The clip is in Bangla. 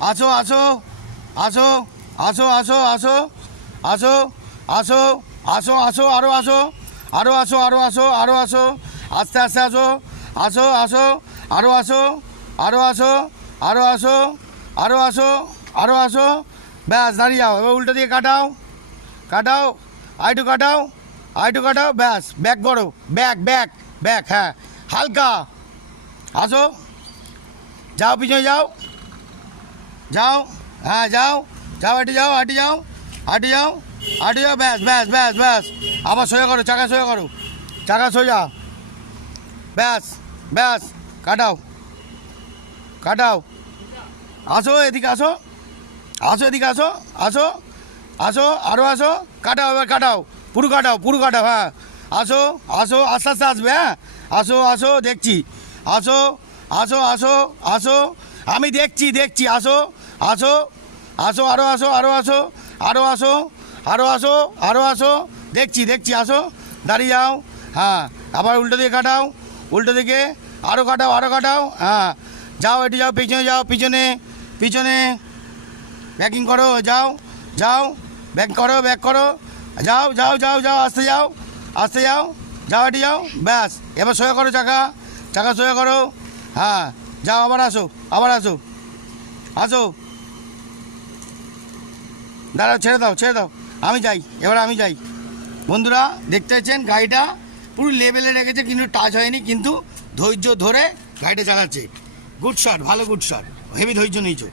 আসো আসো আসো আসো আসো আসো আসো আসো আসো আসো আরো আসো আরো আসো আরো আসো আরো আসো আস্তে আস্তে আসো আসো আসো আরো আসো আরো আসো আরো আসো আরো আসো আরো আসো ব্যাস দাঁড়িয়ে যাও। এবার উল্টো দিয়ে কাটাও কাটাও আইটু কাটাও আইটু কাটাও ব্যাস ব্যাক করো ব্যাক ব্যাক ব্যাক হ্যাঁ হালকা আসো যাও পিছনে যাও যাও হ্যাঁ যাও যাও হাঁটি যাও হাঁটি যাও হাঁটি যাও হাঁটি যাও ব্যাস ব্যাস ব্যাস ব্যাস আবার সোজা করো চাকা সোজা করো চাকা সোজা ব্যাস ব্যাস কাটাও কাটাও আসো এদিকে আসো আসো এদিকে আসো আসো আসো আরও আসো কাটাও এবার কাটাও পুরো কাটাও হ্যাঁ আসো আসো আস্তে আস্তে আসবে হ্যাঁ আসো আসো দেখছি আসো আসো আসো আসো আমি দেখছি আসো আসো আসো আরও আসো আরও আসো আরও আসো আরও আসো আরও আসো দেখছি আসো দাঁড়িয়ে যাও হ্যাঁ আবার উল্টো দিকে কাটাও উল্টো দিকে আরও কাটাও হ্যাঁ যাও এটি যাও পিছনে পিছনে ব্যাকিং করো যাও যাও ব্যাক করো যাও যাও যাও যাও আস্তে যাও যাও এটি যাও ব্যাস এবার সোজা করো চাকা সোজা করো হ্যাঁ যাও আবার আসো আসো দাঁড়াও ছেড়ে দাও আমি যাই বন্ধুরা দেখতে পাচ্ছেন গাড়িটা পুরো লেভেলে রেখেছে কিন্তু টাচ হয়নি কিন্তু ধৈর্য ধরে গাড়িটা চালাচ্ছে গুড শট ভালো গুড শট হেভি ধৈর্য নিয়েছো